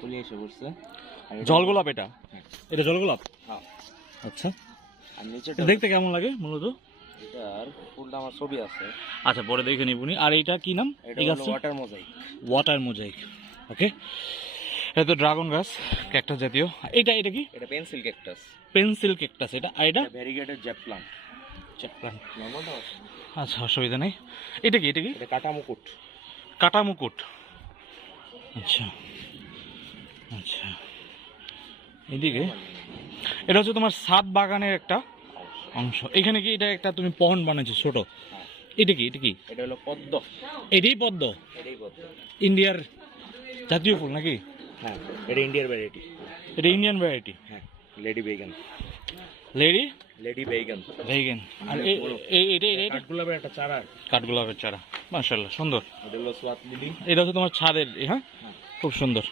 ফুলে এসে পড়ছে। জলগোলাপ এটা? এটা জলগোলাপ? হ্যাঁ। আচ্ছা, আর নিচে দেখতে কেমন লাগে মূলত? এটার ফুলটা আমার ছবি আছে। আচ্ছা, পরে দেখে নিবনি। আর এইটা কি নাম? এটা এই হলো গাছটা water mosaic. Water mosaic. Okay, এটা তো ড্রাগন গাছ, ক্যাকটাস জাতীয়। এটা কি? এটা পেন্সিল ক্যাকটাস। Pencil cactus. এটা আর এটা variegated jade plant. Check plant. নর্মালটা আচ্ছা, অসুবিধা নেই। এটা কি? এটা কাটা মুকুট। কাটা মুকুট। আচ্ছা আচ্ছা, এদিকে এটা হচ্ছে তোমার ছাদ বাগানের একটা অংশ। এখানে কি এটা একটা তুমি পন্ড বানাচ্ছো ছোট? এটা কি? এটা হলো পদ্ম। এটাই পদ্ম? এটাই পদ্ম। ইন্ডিয়ার জাতীয় ফুল নাকি? হ্যাঁ, এটা ইন্ডিয়ার ভ্যারাইটি। এটা ইন্ডিয়ান ভ্যারাইটি? হ্যাঁ, লেডি বেগন। লেডি বেগন। আর এটা কাঠগোলাপের একটা চারা। কাঠগোলাপের চারা। মাশাআল্লাহ, সুন্দর। এটা হলো সোয়াত লিলি। এটা হচ্ছে তোমার ছাদের, হ্যাঁ, খুব সুন্দর।